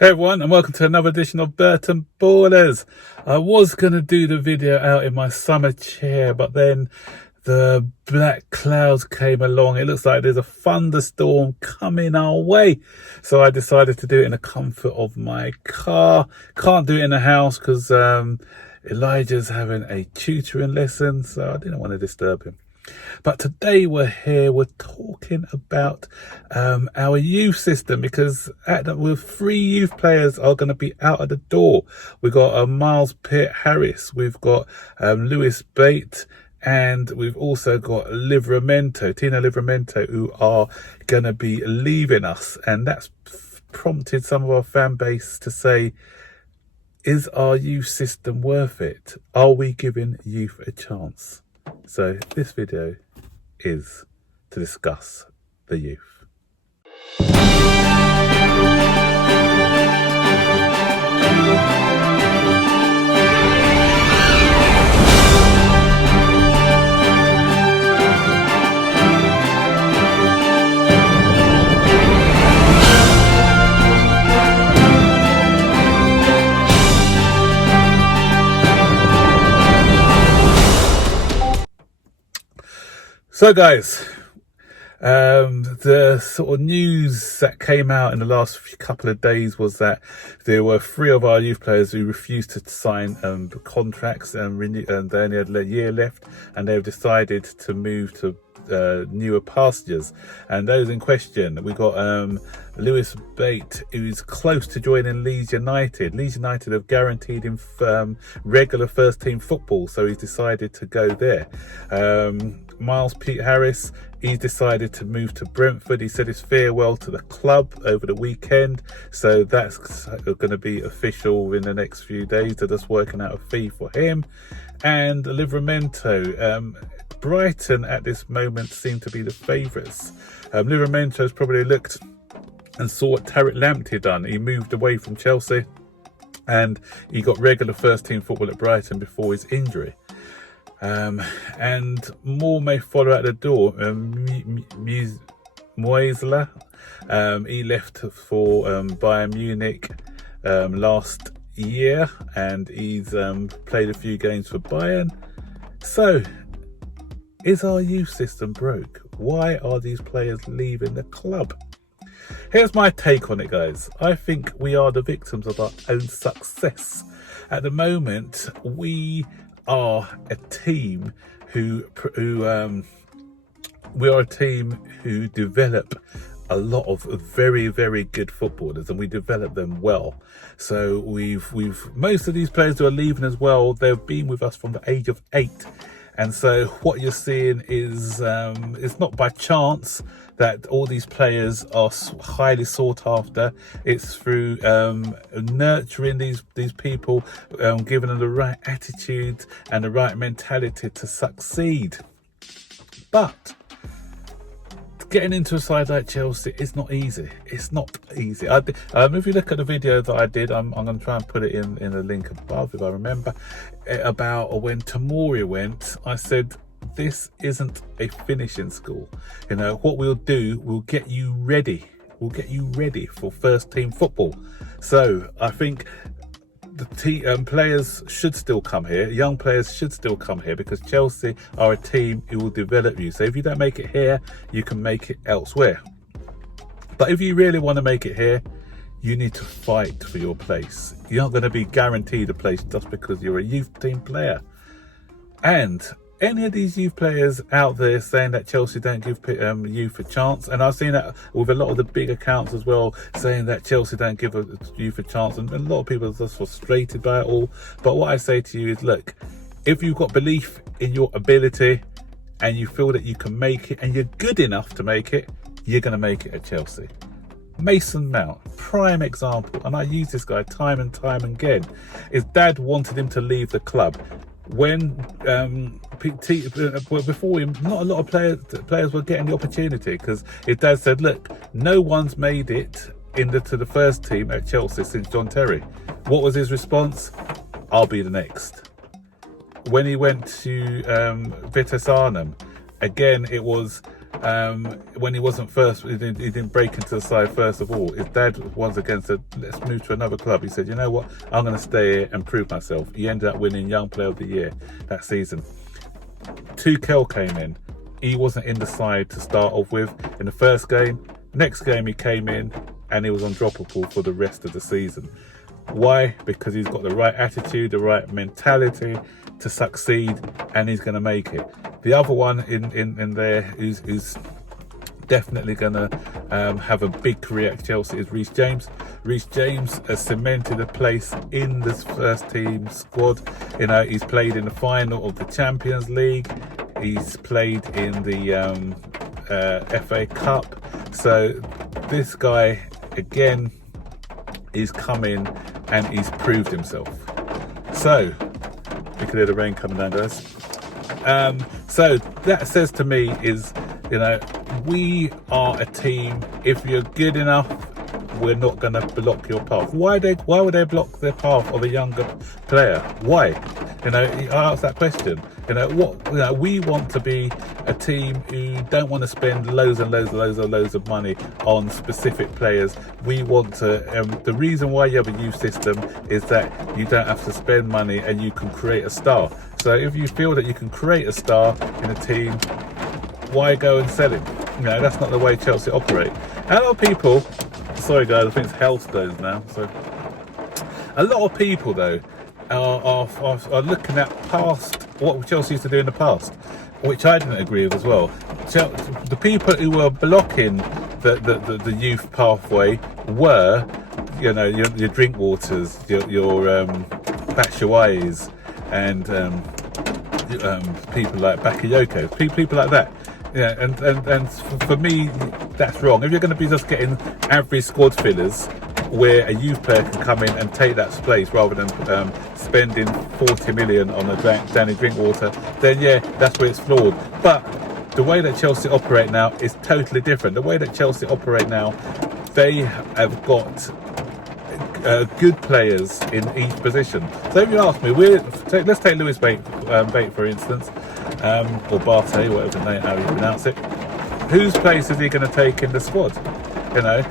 Hey everyone, and welcome to another edition of Burton Ballers. I was going to do the video out in my summer chair, but then the black clouds came along. It looks like there's a thunderstorm coming our way. So I decided to do it in the comfort of my car. Can't do it in the house because Elijah's having a tutoring lesson, so I didn't want to disturb him. But today we're talking about our youth system, because with 3 youth players are going to be out of the door. We've got Miles Peart-Harris, we've got Bate, and we've also got Livramento, who are going to be leaving us. And that's prompted some of our fan base to say, is our youth system worth it? Are we giving youth a chance? So this video is to discuss the youth. So guys, the sort of news that came out in the last couple of days was that there were 3 of our youth players who refused to sign contracts and they only had a year left, and they've decided to move to newer pastures. And those in question, we got Bate, who's close to joining Leeds United. Leeds United have guaranteed him regular first team football, so he's decided to go there. Miles Peart-Harris, he's decided to move to Brentford. He said his farewell to the club over the weekend, so that's going to be official in the next few days. They're just working out a fee for him. And Livramento, Brighton at this moment seem to be the favourites. Livramento's probably looked and saw what Tariq Lamptey done. He moved away from Chelsea and he got regular first team football at Brighton before his injury. And more may follow at the door. Moisla, he left for Bayern Munich last year, and he's played a few games for Bayern. So, is our youth system broke? Why are these players leaving the club? Here's my take on it, guys. I think we are the victims of our own success. At the moment, we are a team who develop a lot of very, very good footballers, and we develop them well. So we've most of these players who are leaving as well, they've been with us from the age of 8. And so what you're seeing is it's not by chance that all these players are highly sought after. It's through nurturing these people, giving them the right attitude and the right mentality to succeed. But getting into a side like Chelsea is not easy. It's not easy. If you look at the video that I did, I'm going to try and put it in the link above if I remember, about when Tomori went. I said, this isn't a finishing school. You know, what we'll do, we'll get you ready. We'll get you ready for first team football. So I think the players should still come here. Young players should still come here, because Chelsea are a team who will develop you. So if you don't make it here, you can make it elsewhere. But if you really want to make it here, you need to fight for your place. You're not going to be guaranteed a place just because you're a youth team player. And any of these youth players out there saying that Chelsea don't give youth a chance, and I've seen that with a lot of the big accounts as well, saying that Chelsea don't give youth a chance, and a lot of people are just frustrated by it all. But what I say to you is, look, if you've got belief in your ability and you feel that you can make it and you're good enough to make it, you're going to make it at Chelsea. Mason Mount, prime example, and I use this guy time and time again. His dad wanted him to leave the club. When before him, not a lot of players were getting the opportunity, because his dad said, look, no one's made it to the first team at Chelsea since John Terry. What was his response? I'll be the next. When he went to Vitesse Arnhem, again, it was when he wasn't first, he didn't break into the side first of all. His dad once again said, let's move to another club. He said, you know what, I'm going to stay here and prove myself. He ended up winning Young Player of the Year that season. Tuchel came in. He wasn't in the side to start off with in the first game. Next game he came in and he was undroppable for the rest of the season. Why? Because he's got the right attitude, the right mentality to succeed, and he's going to make it. The other one in there who's definitely going to have a big career at Chelsea is Reece James. Reece James has cemented a place in this first team squad. You know, he's played in the final of the Champions League. He's played in the FA Cup. So this guy, again, is come in and he's proved himself. So, you can hear the rain coming down, guys. So that says to me is, you know, we are a team. If you're good enough, we're not going to block your path. Why would they block the path of a younger player? Why? You know, I asked that question. You know, we want to be a team who don't want to spend loads of money on specific players. We want to, the reason why you have a youth system is that you don't have to spend money and you can create a star. So if you feel that you can create a star in a team, why go and sell him? You know, that's not the way Chelsea operate. A lot of people, sorry guys, I think it's hailstones now. So a lot of people though are looking at past what Chelsea used to do in the past, which I didn't agree with as well. The people who were blocking the youth pathway were, you know, your Drinkwaters, your Batshuayis, and people like Bakayoko, people like that. Yeah, and for me, that's wrong. If you're going to be just getting average squad fillers, where a youth player can come in and take that place rather than spending 40 million on a Danny Drinkwater, then yeah, that's where it's flawed. But the way that Chelsea operate now is totally different. The way that Chelsea operate now, they have got good players in each position. So if you ask me, let's take Lewis Bate for instance, or Bate, whatever name, how you pronounce it. Whose place is he going to take in the squad? You know,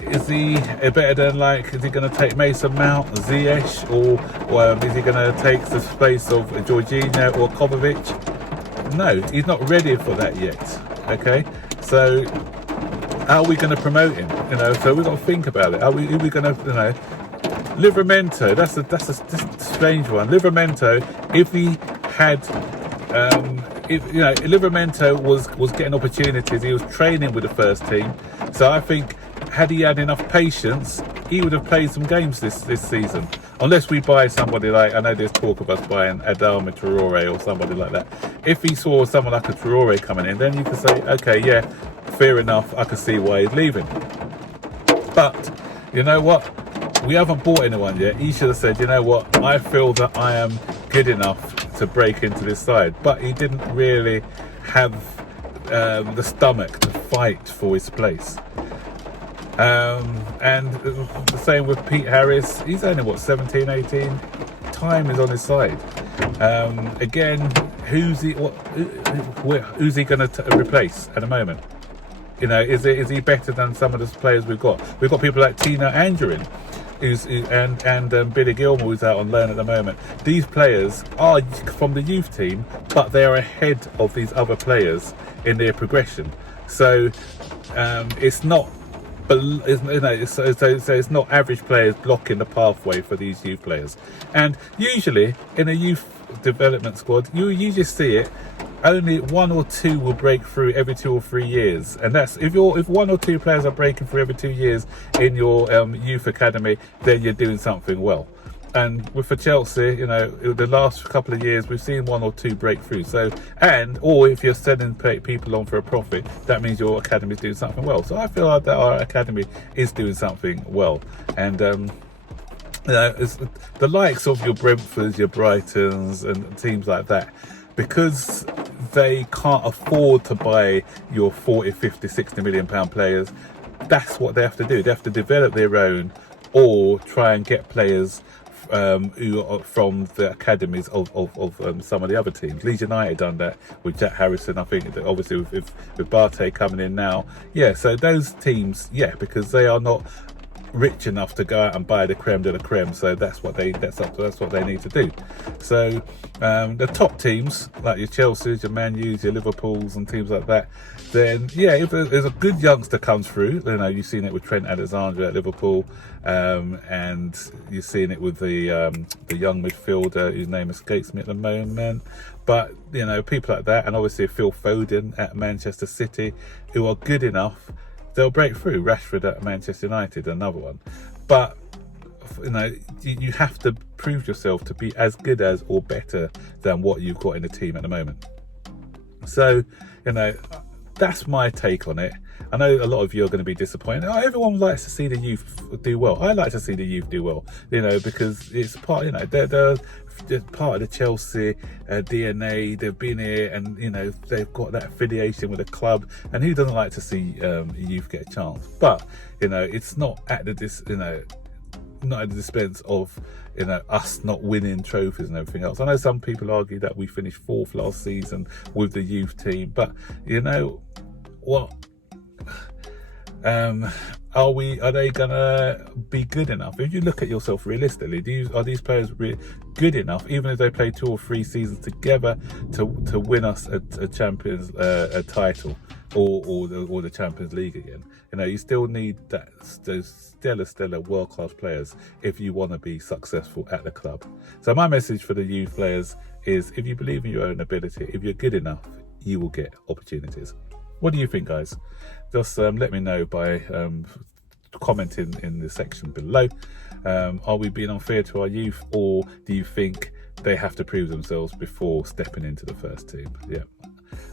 is he better than, like, is he going to take Mason Mount, Ziyech, or is he going to take the place of Jorginho or Kovacic? No, he's not ready for that yet. Okay, so how are we going to promote him? You know, so we've got to think about it. Are we going to, you know, Livramento? That's a strange one. Livramento, if he had, if you know, Livramento was getting opportunities. He was training with the first team, so I think had he had enough patience, he would have played some games this season. Unless we buy somebody like, I know there's talk of us buying Adama Traore or somebody like that. If he saw someone like a Traore coming in, then you could say, okay, yeah, fair enough, I could see why he's leaving. But you know what? We haven't bought anyone yet. He should have said, you know what, I feel that I am good enough to break into this side. But he didn't really have the stomach to fight for his place. And the same with Peart-Harris. He's only, what, 17, 18? Time is on his side. Again, who's he going to replace at the moment? You know, is he better than some of the players we've got? We've got people like Tina Angerin, and Billy Gilmore, who's out on loan at the moment. These players are from the youth team, but they are ahead of these other players in their progression. So it's not. But you know, so it's not average players blocking the pathway for these youth players. And usually in a youth development squad, you just see it. Only one or two will break through every 2 or 3 years, and that's if one or two players are breaking through every 2 years in your youth academy, then you're doing something well. And for Chelsea, you know, the last couple of years we've seen one or two break through. So, or if you're sending people on for a profit, that means your academy is doing something well. So I feel like that our academy is doing something well. And you know, it's the likes of your Brentfords, your Brightons, and teams like that, because they can't afford to buy your 40, 50, 60 million pound players. That's what they have to do. They have to develop their own, or try and get players who are from the academies of some of the other teams. Leeds United done that with Jack Harrison, I think, obviously with Bate coming in now. Yeah, so those teams, yeah, because they are not rich enough to go out and buy the creme de la creme, so that's what they need to do. So the top teams like your Chelsea's, your Man U's, your Liverpool's and teams like that, then yeah, if there's a good youngster comes through, you know, you've seen it with Trent Alexander at Liverpool, and you're seeing it with the young midfielder whose name escapes me at the moment, but you know, people like that, and obviously Phil Foden at Manchester City, who are good enough, they'll break through. Rashford at Manchester United, another one. But you know, you have to prove yourself to be as good as or better than what you've got in the team at the moment. So, you know, that's my take on it. I know a lot of you are going to be disappointed. Oh, everyone likes to see the youth do well. I like to see the youth do well, you know, because it's part, you know, they're part of the Chelsea DNA. They've been here, and you know, they've got that affiliation with the club. And who doesn't like to see youth get a chance? But you know, it's not at the not at the expense of, you know, us not winning trophies and everything else. I know some people argue that we finished 4th last season with the youth team, but you know what? Are they gonna be good enough? If you look at yourself realistically, are these players good enough, even if they play 2 or 3 seasons together, to win us a Champions a title or the Champions League again? You know, you still need those stellar world-class players if you want to be successful at the club. So my message for the youth players is, if you believe in your own ability, if you're good enough, you will get opportunities. What do you think, guys? Just let me know by commenting in the section below. Are we being unfair to our youth, or do you think they have to prove themselves before stepping into the first team? Yeah.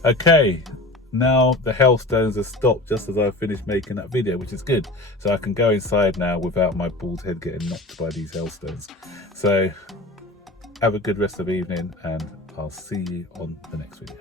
Okay, now the hailstones have stopped just as I finished making that video, which is good. So I can go inside now without my bald head getting knocked by these hailstones. So have a good rest of the evening, and I'll see you on the next video.